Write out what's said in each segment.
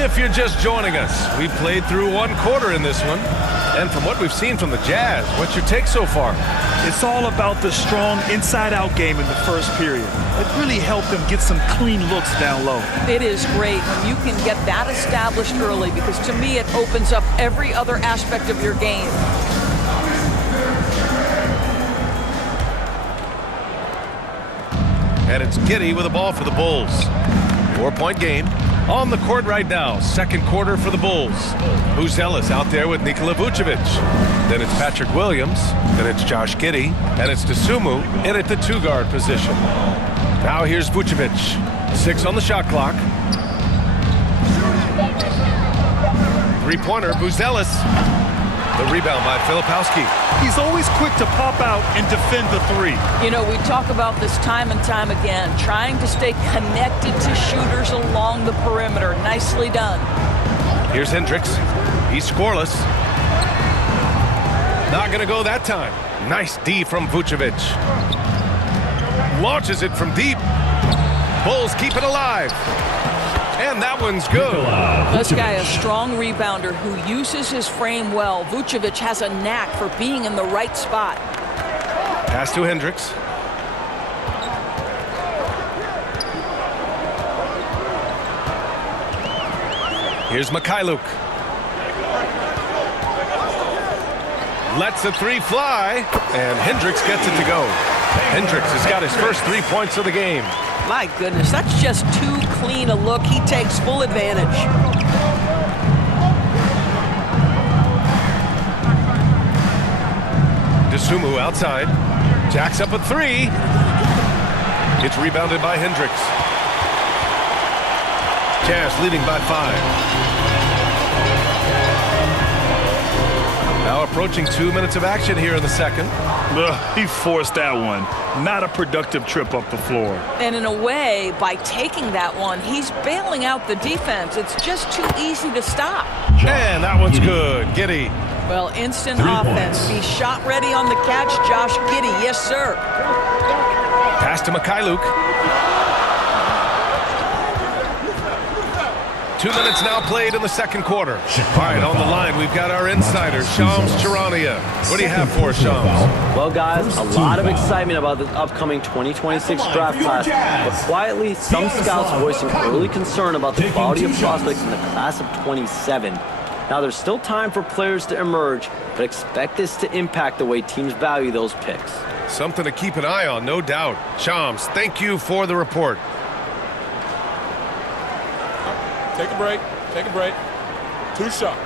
If you're just joining us, we've played through one quarter in this one. And from what we've seen from the Jazz, what's your take so far? It's all about the strong inside-out game in the first period. It really helped them get some clean looks down low. It is great when you can get that established early, because to me it opens up every other aspect of your game. And it's Giddey with the ball for the Bulls. 4-point game. On the court right now, second quarter for the Bulls. Buzelis out there with Nikola Vucevic. Then it's Patrick Williams. Then it's Josh Giddey. And it's Dosunmu in at the two-guard position. Now here's Vucevic. 6 on the shot clock. Three-pointer, Buzelis. The rebound by Filipowski. He's always quick to pop out and defend the three. You know, we talk about this time and time again, trying to stay connected to shooters along the perimeter. Nicely done. Here's Hendricks. He's scoreless. Not going to go that time. Nice D from Vucevic. Launches it from deep. Bulls keep it alive. And that one's good. This guy, a strong rebounder who uses his frame well. Vucevic has a knack for being in the right spot. Pass to Hendricks. Here's Mikhailuk. Lets the three fly, and Hendricks gets it to go. Hendricks has got his first 3 points of the game. My goodness, that's just too clean a look. He takes full advantage. Dosunmu outside. Jacks up a three. It's rebounded by Hendricks. Jazz leading by 5. Now approaching 2 minutes of action here in the second. He forced that one. Not a productive trip up the floor. And in a way, by taking that one, he's bailing out the defense. It's just too easy to stop. And that one's good. Giddey. Well, instant offense. He's shot ready on the catch. Josh Giddey, yes, sir. Pass to Mikhailuk. 2 minutes now played in the second quarter. All right, on the line, we've got our insider, Shams Charania. What do you have for us, Shams? Well, guys, a lot of excitement about the upcoming 2026 draft class, but quietly, some scouts voicing early concern about the quality of prospects in the class of 27. Now, there's still time for players to emerge, but expect this to impact the way teams value those picks. Something to keep an eye on, no doubt. Shams, thank you for the report. Take a break. Take a break. 2 shots.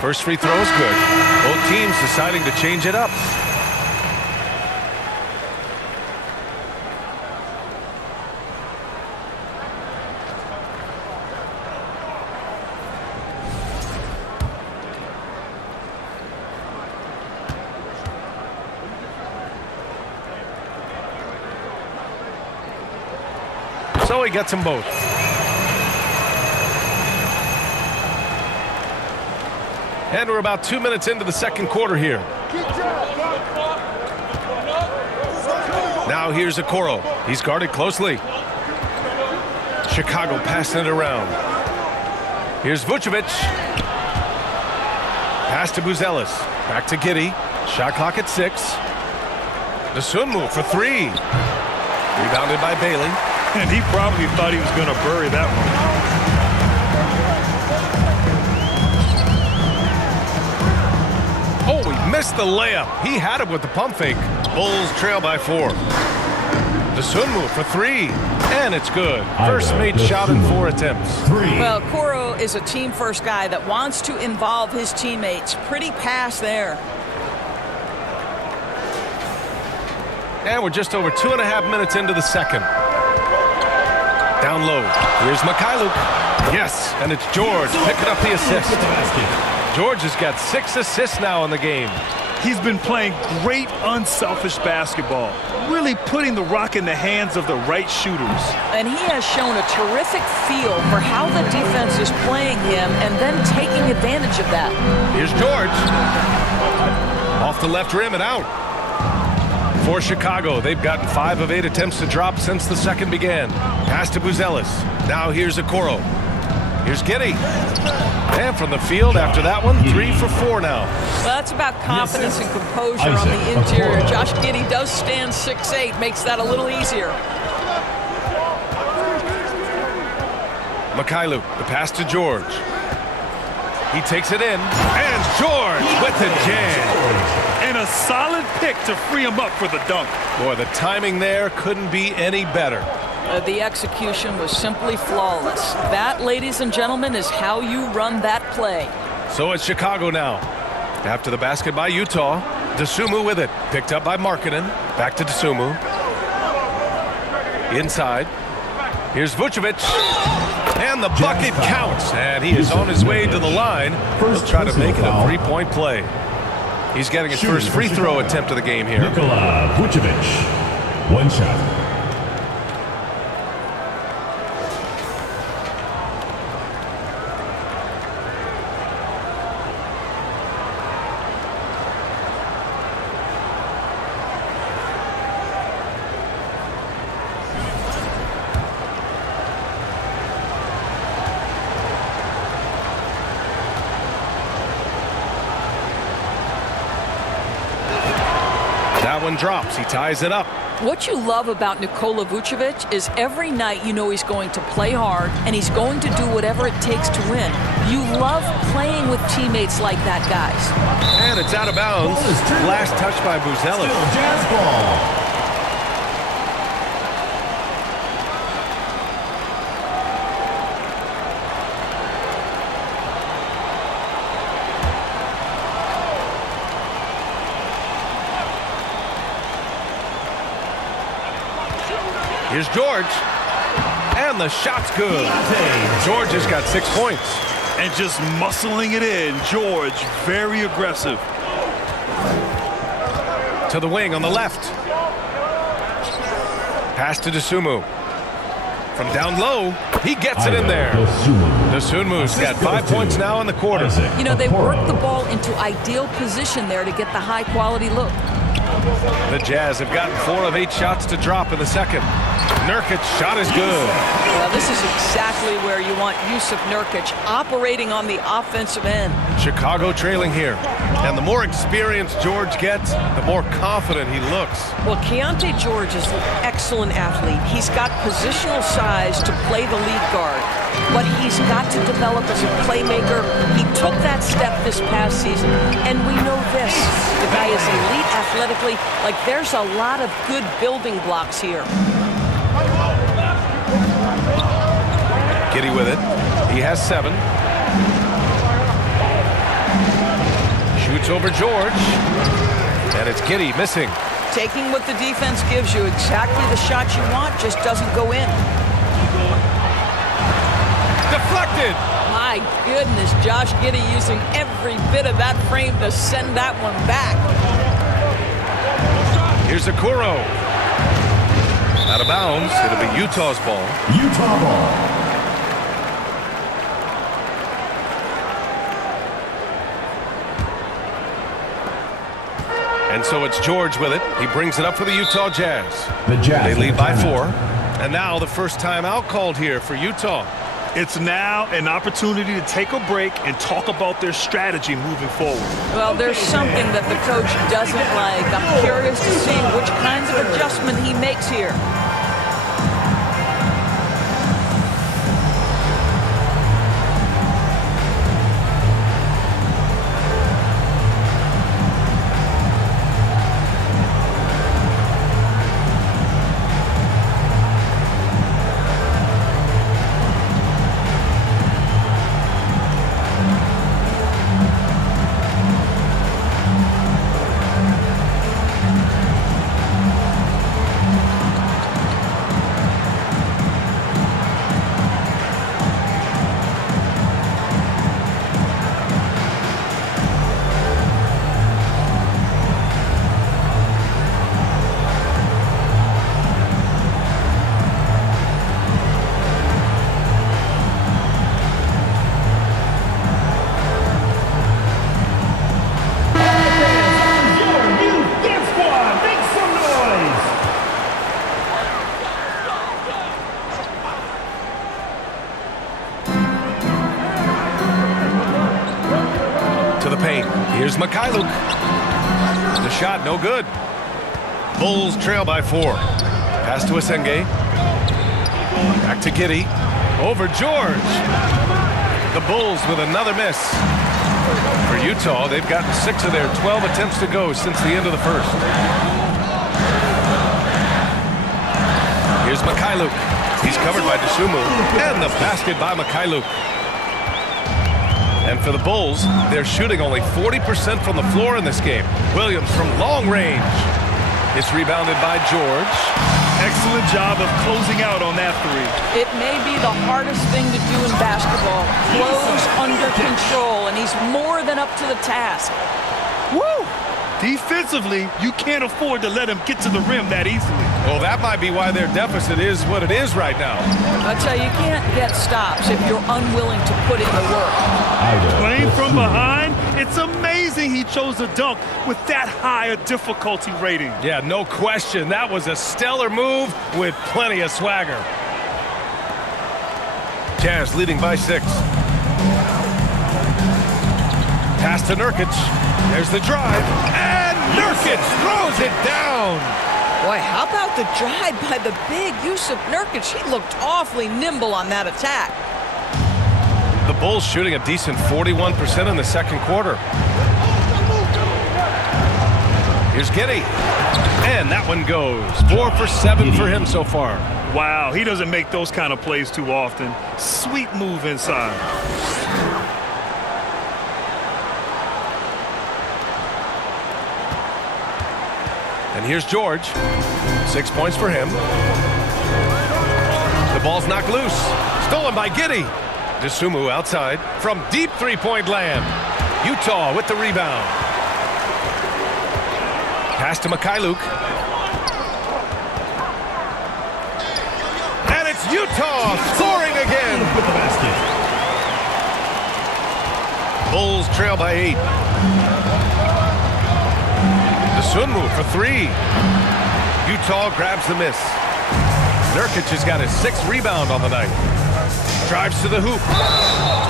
First free throw is good. Both teams deciding to change it up. So he gets them both. And we're about 2 minutes into the second quarter here. Now here's Okoro. He's guarded closely. Chicago passing it around. Here's Vucevic. Pass to Buzelis. Back to Giddey. Shot clock at 6. Dosunmu for 3. Rebounded by Bailey. And he probably thought he was going to bury that one. Oh, he missed the layup. He had it with the pump fake. Bulls trail by 4. Dosunmu for 3. And it's good. First made shot in 4 attempts. Well, Okoro is a team-first guy that wants to involve his teammates. Pretty pass there. And we're just over 2.5 minutes into the second. Down low. Here's Mikhailuk. Yes, and it's George picking up the assist. George has got 6 assists now in the game. He's been playing great unselfish basketball, really putting the rock in the hands of the right shooters. And he has shown a terrific feel for how the defense is playing him and then taking advantage of that. Here's George. Off the left rim and out. For Chicago, they've gotten 5 of 8 attempts to drop since the second began. Pass to Buzelis. Now here's Okoro. Here's Giddey. And from the field after that one, 3 for 4 now. Well, that's about confidence and composure on the interior. Josh Giddey does stand 6'8", makes that a little easier. Mikhailu, the pass to George. He takes it in, and George with the jam. And a solid pick to free him up for the dunk. Boy, the timing there couldn't be any better. The execution was simply flawless. That, ladies and gentlemen, is how you run that play. So it's Chicago now. After the basket by Utah, Dosunmu with it. Picked up by Markkanen. Back to Dosunmu. Inside. Here's Vucevic. And the bucket counts. And he is on his way to the line. He'll try to make it a three-point play. He's getting his first free throw attempt of the game here. Nikola Vucevic. One shot. That one drops. He ties it up. What you love about Nikola Vucevic is every night you know he's going to play hard and he's going to do whatever it takes to win. You love playing with teammates like that, guys. And it's out of bounds. Last touch by Buzelis. Jazz ball. Here's George. And the shot's good. George has got 6 points. And just muscling it in, George, very aggressive. To the wing on the left. Pass to Dosunmu. From down low, he gets it in there. Dosunmu's got 5 points now in the quarter. You know, they worked the ball into ideal position there to get the high-quality look. The Jazz have gotten 4 of 8 shots to drop in the second. Nurkic's shot is good. Well, this is exactly where you want Yusuf Nurkic operating on the offensive end. Chicago trailing here. And the more experience George gets, the more confident he looks. Well, Keontae George is an excellent athlete. He's got positional size to play the lead guard, but he's got to develop as a playmaker. He took that step this past season, and we know this. The guy is elite athletically. Like, there's a lot of good building blocks here. Giddey with it. He has 7. Shoots over George. And it's Giddey missing. Taking what the defense gives you, exactly the shot you want, just doesn't go in. Deflected. My goodness, Josh Giddey using every bit of that frame to send that one back. Here's Okoro. Out of bounds. It'll be Utah's ball. Utah ball. And so it's George with it. He brings it up for the Utah Jazz. The Jazz. They lead by 4. And now the first timeout called here for Utah. It's now an opportunity to take a break and talk about their strategy moving forward. Well, there's something that the coach doesn't like. I'm curious to see which kinds of adjustment he makes here. the paint. Here's Mikhailuk. The shot, no good. Bulls trail by 4. Pass to Asenge. Back to Giddey. Over George. The Bulls with another miss. For Utah, they've gotten 6 of their 12 attempts to go since the end of the first. Here's Mikhailuk. He's covered by Dosunmu. And the basket by Mikhailuk. And for the Bulls, they're shooting only 40% from the floor in this game. Williams from long range. It's rebounded by George. Excellent job of closing out on that three. It may be the hardest thing to do in basketball. Close under control, and he's more than up to the task. Woo! Defensively, you can't afford to let him get to the rim that easily. Well, that might be why their deficit is what it is right now. I tell you, you can't get stops if you're unwilling to put in the work. Playing from behind, it's amazing he chose a dunk with that high a difficulty rating. Yeah, no question. That was a stellar move with plenty of swagger. Jazz leading by 6. Pass to Nurkic. There's the drive. And Nurkic throws it down. Boy, how about the drive by the big Yusuf Nurkic? He looked awfully nimble on that attack. The Bulls shooting a decent 41% in the second quarter. Here's Giddey. And that one goes. 4 for 7 for him so far. Wow, he doesn't make those kind of plays too often. Sweet move inside. And here's George. 6 points for him. The ball's knocked loose. Stolen by Giddey. Dosunmu outside from deep three-point land. Utah with the rebound. Pass to Mikhailuk. And it's Utah scoring again. With the basket. Bulls trail by 8. Dosunmu for 3. Utah grabs the miss. Nurkic has got his 6th rebound on the night. Drives to the hoop.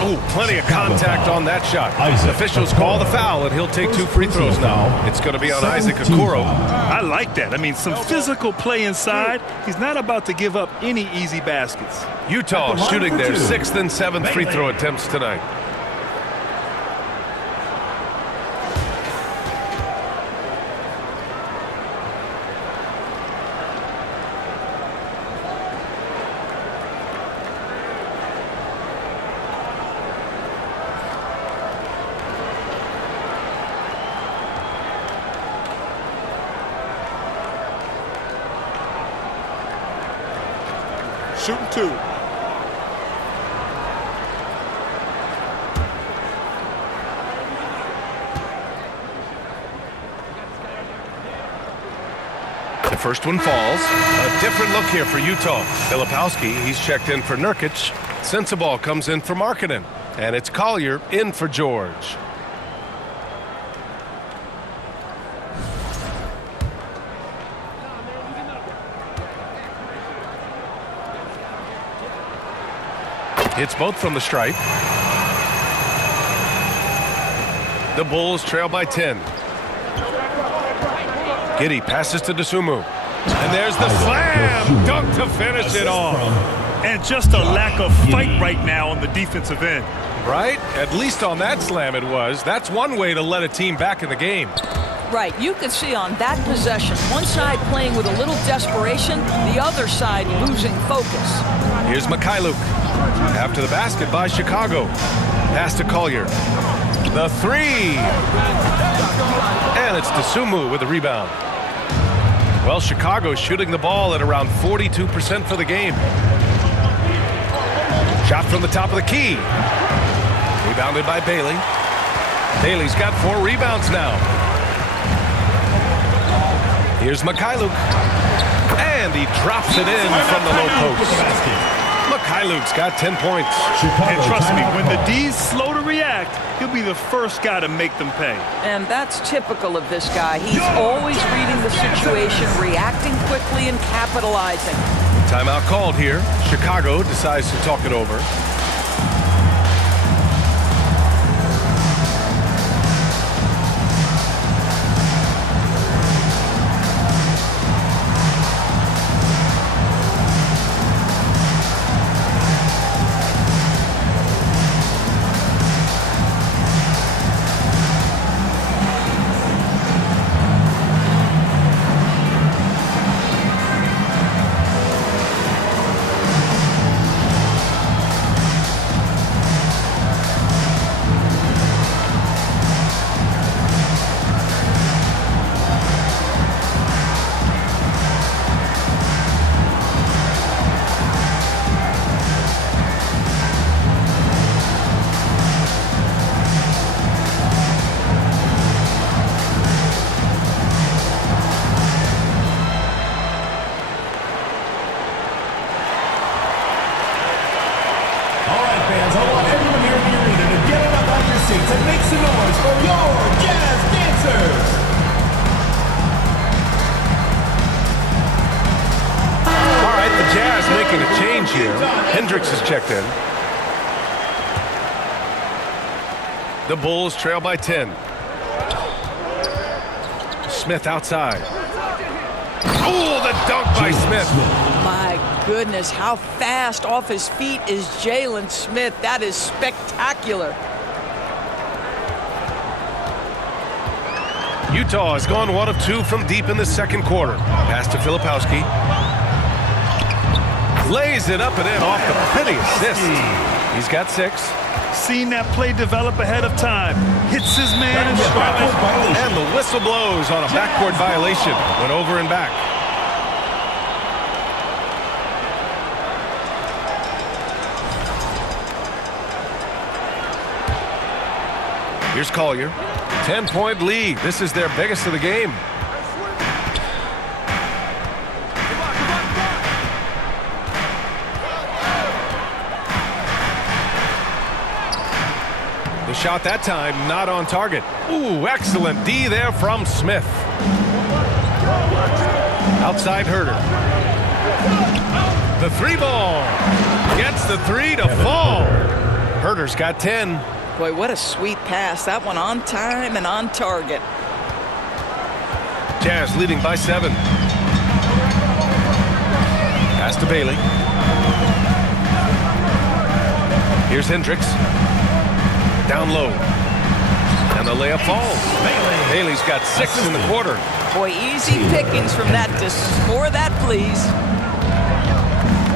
Oh, plenty of contact on that shot. Officials call the foul, and he'll take 2 free throws now. It's going to be on Isaac Okoro. I like that. I mean, some physical play inside. He's not about to give up any easy baskets. Utah shooting their 6th and 7th free throw attempts tonight. Shooting 2. The first one falls. A different look here for Utah. Filipowski, he's checked in for Nurkic. Sensabaugh comes in for Markkanen. And it's Collier in for George. It's both from the stripe. The Bulls trail by 10. Giddey passes to Dosunmu. And there's the slam dunk to finish it off. And just a lack of fight right now on the defensive end. Right? At least on that slam it was. That's one way to let a team back in the game. Right, you can see on that possession, one side playing with a little desperation, the other side losing focus. Here's Mikhailuk. After the basket by Chicago. Pass to Collier. The 3. And it's Dosunmu with the rebound. Well, Chicago's shooting the ball at around 42% for the game. Shot from the top of the key. Rebounded by Bailey. Bailey's got 4 rebounds now. Here's Mikhailuk. And he drops it in from the low post. Mikhailuk's got 10 points. And trust me, when the D's slow to react, he'll be the first guy to make them pay. And that's typical of this guy. He's always reading the situation, reacting quickly and capitalizing. Timeout called here. Chicago decides to talk it over. change here. Hendricks is checked in. The Bulls trail by 10. Smith outside. Oh, the dunk by Smith. My goodness, how fast off his feet is Jalen Smith. That is spectacular. Utah has gone 1 of 2 from deep in the second quarter. Pass to Filipowski. Lays it up and in off the pretty assist. He's got 6. Seen that play develop ahead of time. Hits his man and strikes. And the whistle blows on a backcourt violation. Went over and back. Here's Collier. 10-point lead. This is their biggest of the game. The shot that time not on target. Ooh, excellent D there from Smith. Outside Herter. The 3 ball. Gets the 3 to fall. Herter's got 10. Boy, what a sweet pass. That one on time and on target. Jazz leading by 7. Pass to Bailey. Here's Hendricks. Down low. And the layup falls. Bailey's got 6 in the quarter. Boy, easy pickings from that distance. More of that, please.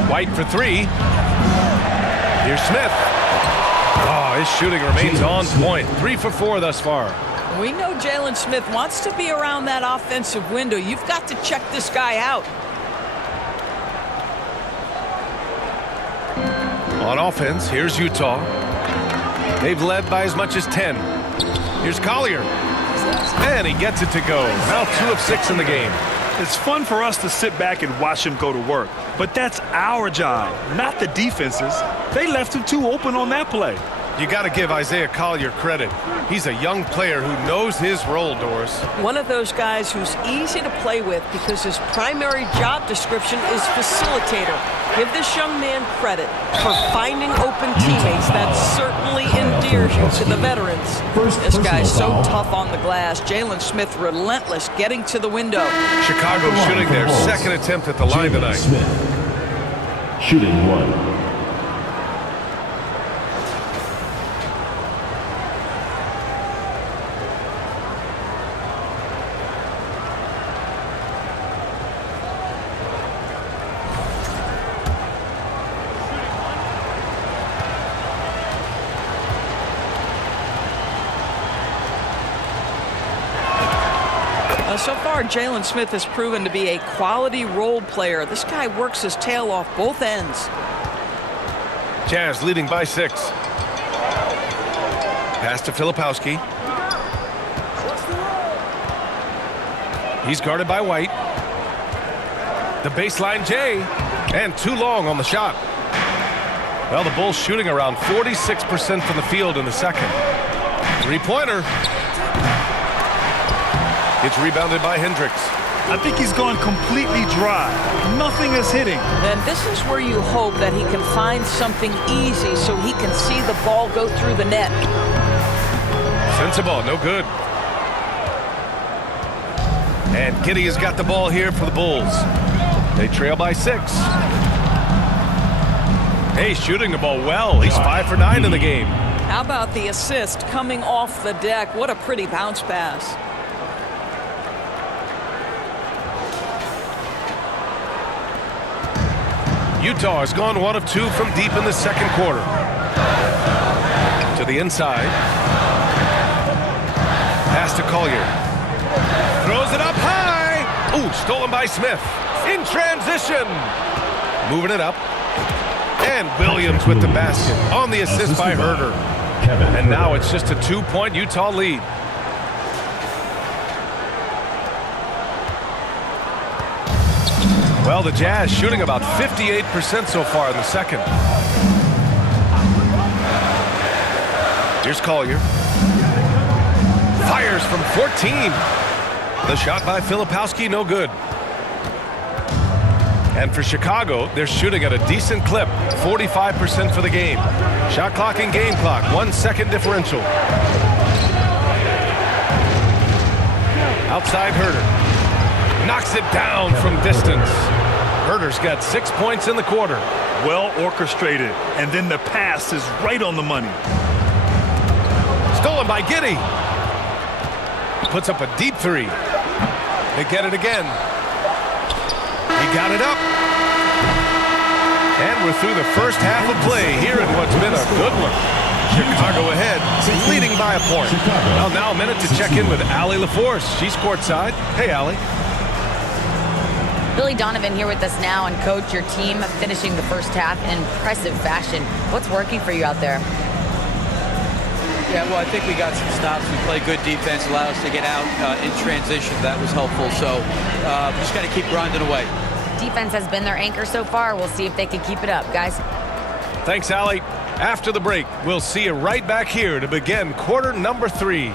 White for 3. Here's Smith. Oh, his shooting remains on point. 3 for 4 thus far. We know Jalen Smith wants to be around that offensive window. You've got to check this guy out. On offense, here's Utah. They've led by as much as 10. Here's Collier. And he gets it to go. Now 2 of 6 in the game. It's fun for us to sit back and watch him go to work. But that's our job, not the defense's. They left him too open on that play. You got to give Isaiah Collier credit. He's a young player who knows his role, Doris. One of those guys who's easy to play with because his primary job description is facilitator. Give this young man credit for finding open teammates. That certainly endears you to the veterans. This guy's so tough on the glass. Jalen Smith relentless, getting to the window. Chicago shooting their second attempt at the line tonight. Smith. Shooting 1. So far, Jalen Smith has proven to be a quality role player. This guy works his tail off both ends. Jazz leading by 6. Pass to Filipowski. He's guarded by White. The baseline J. And too long on the shot. Well, the Bulls shooting around 46% from the field in the second. 3-pointer. It's rebounded by Hendricks. I think he's gone completely dry. Nothing is hitting. And this is where you hope that he can find something easy so he can see the ball go through the net. Sensible, no good. And Giddey has got the ball here for the Bulls. They trail by 6. Hey, shooting the ball well. He's 5 for 9 in the game. How about the assist coming off the deck? What a pretty bounce pass. Utah has gone 1 of 2 from deep in the second quarter. To the inside. Pass to Collier. Throws it up high. Ooh, stolen by Smith. In transition. Moving it up. And Williams with the basket on the assist by Herter. And now it's just a 2-point Utah lead. Well, the Jazz shooting about 58% so far in the second. Here's Collier. Fires from 14. The shot by Filipowski, no good. And for Chicago, they're shooting at a decent clip, 45% for the game. Shot clock and game clock, 1 second differential. Outside Herter. Knocks it down from distance. Herter's got 6 points in the quarter. Well orchestrated, and then the pass is right on the money. Stolen by Giddey. Puts up a deep three. They get it again. He got it up. And we're through the first half of play here in what's been a good one. Chicago ahead, leading by a point. Well, now a minute to check in with Allie LaForce. She's courtside. Hey, Allie. Billy Donovan here with us now, and Coach, your team finishing the first half in impressive fashion. What's working for you out there? Yeah, well, I think we got some stops. We played good defense, allowed us to get out in transition. That was helpful. So we just got to keep grinding away. Defense has been their anchor so far. We'll see if they can keep it up, guys. Thanks, Allie. After the break, we'll see you right back here to begin quarter number 3.